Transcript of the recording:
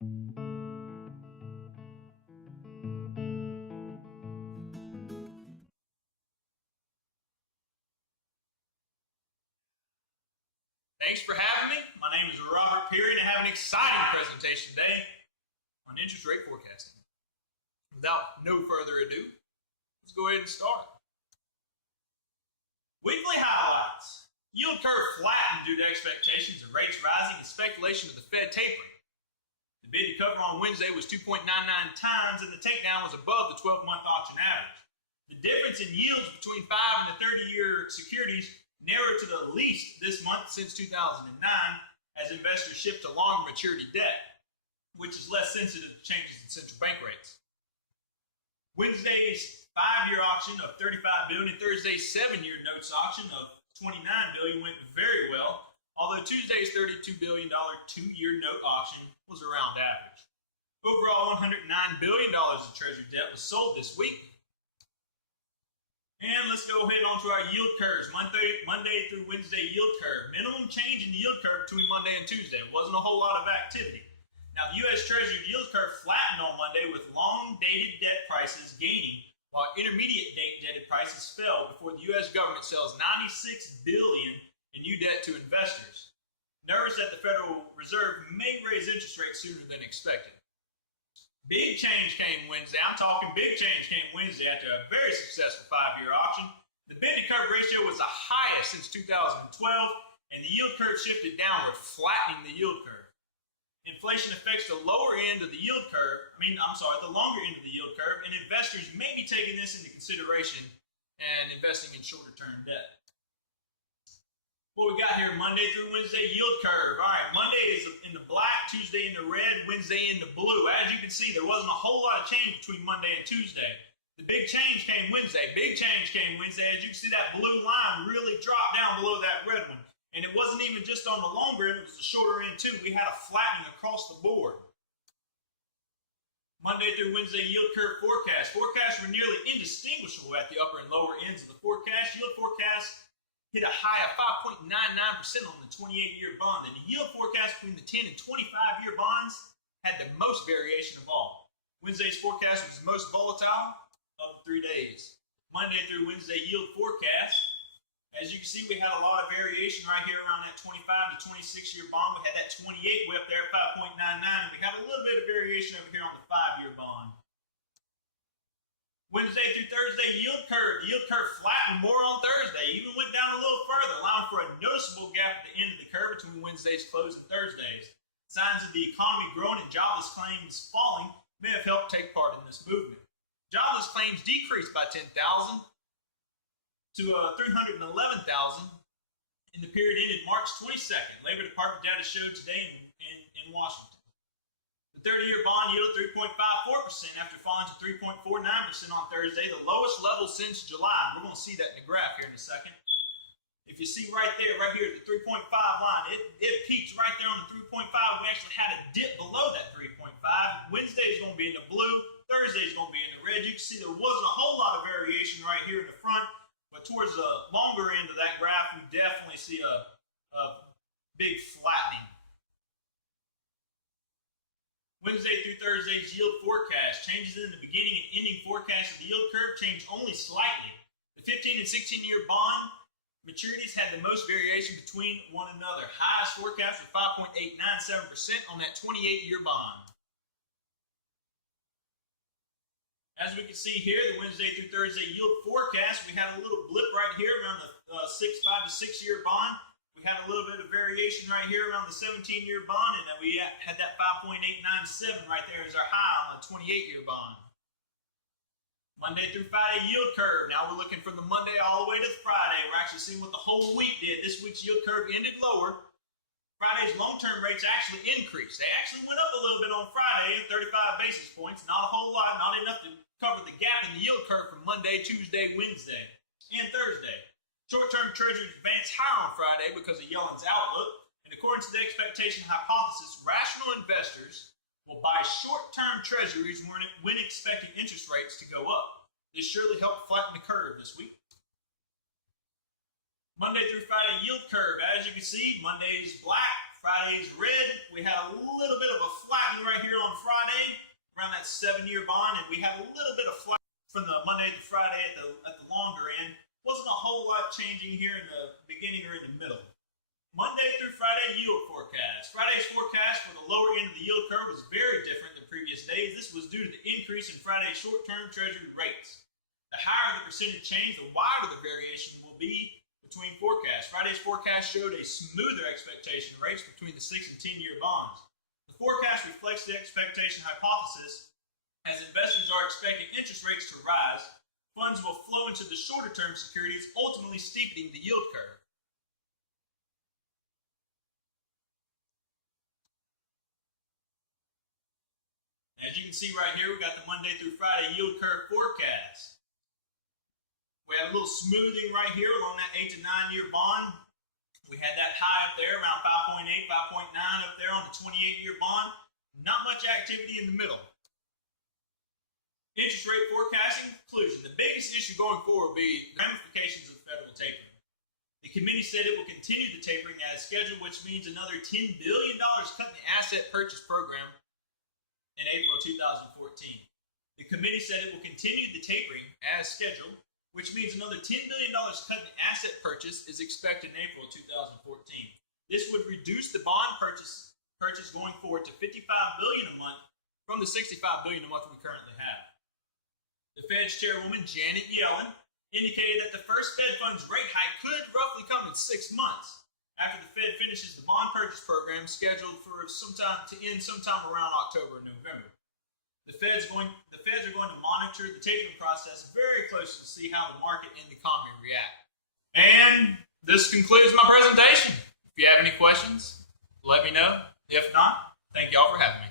Thanks for having me. My name is Robert Pirie, and I have an exciting presentation today on interest rate forecasting. Without no further ado, let's go ahead and start. Weekly highlights. Yield curve flattened due to expectations of rates rising and speculation of the Fed tapering. The bid to cover on Wednesday was 2.99 times, and the takedown was above the 12-month auction average. The difference in yields between 5 and the 30-year securities narrowed to the least this month since 2009 as investors shift to longer maturity debt, which is less sensitive to changes in central bank rates. Wednesday's 5-year auction of $35 billion and Thursday's 7-year notes auction of $29 billion went very well, although Tuesday's $32 billion 2-year note auction was around average. Overall, $109 billion of Treasury debt was sold this week. And let's go ahead on to our yield curves. Monday through Wednesday yield curve. Minimum change in the yield curve between Monday and Tuesday. It wasn't a whole lot of activity. Now, the U.S. Treasury yield curve flattened on Monday with long-dated debt prices gaining, while intermediate-dated prices fell before the U.S. government sells $96 billion in new debt to investors. Nervous that the Federal Reserve may raise interest rates sooner than expected. Big change came Wednesday. I'm talking big change came Wednesday after a very successful 5-year auction. The bid-to-curve ratio was the highest since 2012, and the yield curve shifted downward, flattening the yield curve. Inflation affects the lower end of the yield curve, the longer end of the yield curve, and investors may be taking this into consideration and investing in shorter-term debt. What we got here, Monday through Wednesday yield curve. All right, Monday is in the black, Tuesday in the red, Wednesday in the blue. As you can see, there wasn't a whole lot of change between Monday and Tuesday. The big change came Wednesday. Big change came Wednesday. As you can see, that blue line really dropped down below that red one. And it wasn't even just on the longer end, it was the shorter end too. We had a flattening across the board. Monday through Wednesday yield curve forecast. Forecasts were nearly indistinguishable at the upper and lower ends of the forecast. Yield forecast hit a high of 5.99% on the 28-year bond. And the yield forecast between the 10 and 25-year bonds had the most variation of all. Wednesday's forecast was the most volatile of the 3 days. Monday through Wednesday yield forecast. As you can see, we had a lot of variation right here around that 25 to 26-year bond. We had that 28 way up there at 5.99, and we had a little bit of variation over here on the 5-year bond. Wednesday through Thursday yield curve. The yield curve flattened more on Thursday, even went down a little further, allowing for a noticeable gap at the end of the curve between Wednesday's close and Thursday's. Signs of the economy growing and jobless claims falling may have helped take part in this movement. Jobless claims decreased by 10,000 to 311,000 in the period ended March 22nd. Labor Department data showed today in Washington. The 30-year bond yielded 3.54% after falling to 3.49% on Thursday, the lowest level since July. We're going to see that in the graph here in a second. If you see right here at the 3.5 line, it peaked right there on the 3.5. We actually had a dip below that 3.5. Wednesday is going to be in the blue. Thursday is going to be in the red. You can see there wasn't a whole lot of variation right here in the front, but towards the longer end of that graph, we definitely see a big flattening. Wednesday through Thursday's yield forecast. Changes in the beginning and ending forecast of the yield curve changed only slightly. The 15 and 16-year bond maturities had the most variation between one another. Highest forecast was 5.897% on that 28-year bond. As we can see here, the Wednesday through Thursday yield forecast, we had a little blip right here around the 5 to 6-year bond. We had a little bit of variation right here around the 17-year bond, and then we had that 5.897 right there as our high on the 28-year bond. Monday through Friday yield curve. Now we're looking from the Monday all the way to the Friday. We're actually seeing what the whole week did. This week's yield curve ended lower. Friday's long-term rates actually increased. They actually went up a little bit on Friday, 35 basis points. Not a whole lot, not enough to cover the gap in the yield curve from Monday, Tuesday, Wednesday, and Thursday. Short-term treasuries advanced higher on Friday because of Yellen's outlook, and according to the expectation hypothesis, rational investors will buy short-term treasuries when expecting interest rates to go up. This surely helped flatten the curve this week. Monday through Friday yield curve. As you can see, Monday's black, Friday's red. We had a little bit of a flattening right here Friday, around that 7-year bond, and we had a little bit of flight from the Monday to Friday at the longer end. Wasn't a whole lot changing here in the beginning or in the middle. Monday through Friday yield forecast. Friday's forecast for the lower end of the yield curve was very different than previous days. This was due to the increase in Friday's short-term Treasury rates. The higher the percentage change, the wider the variation will be between forecasts. Friday's forecast showed a smoother expectation of rates between the 6 and 10-year bonds. The forecast reflects the expectation hypothesis. As investors are expecting interest rates to rise, funds will flow into the shorter-term securities, ultimately steepening the yield curve. As you can see right here, we got the Monday through Friday yield curve forecast. We have a little smoothing right here along that 8 to 9 year bond. We had that high up there around 5.8, 5.9 up there on the 28-year bond. Not much activity in the middle. Interest rate forecasting conclusion. The biggest issue going forward will be the ramifications of federal tapering. The committee said it will continue the tapering as scheduled, which means another $10 billion cut in the asset purchase program in April 2014. The committee said it will continue the tapering as scheduled, which means another $10 billion cut in the asset purchase is expected in April 2014. This would reduce the bond purchase going forward to $55 billion a month from the $65 billion a month we currently have. The Fed's chairwoman, Janet Yellen, indicated that the first Fed funds rate hike could roughly come in 6 months, after the Fed finishes the bond purchase program scheduled for end sometime around October or November. The Feds are going to monitor the tapering process very closely to see how the market and the economy react. And this concludes my presentation. If you have any questions, let me know. If not, thank you all for having me.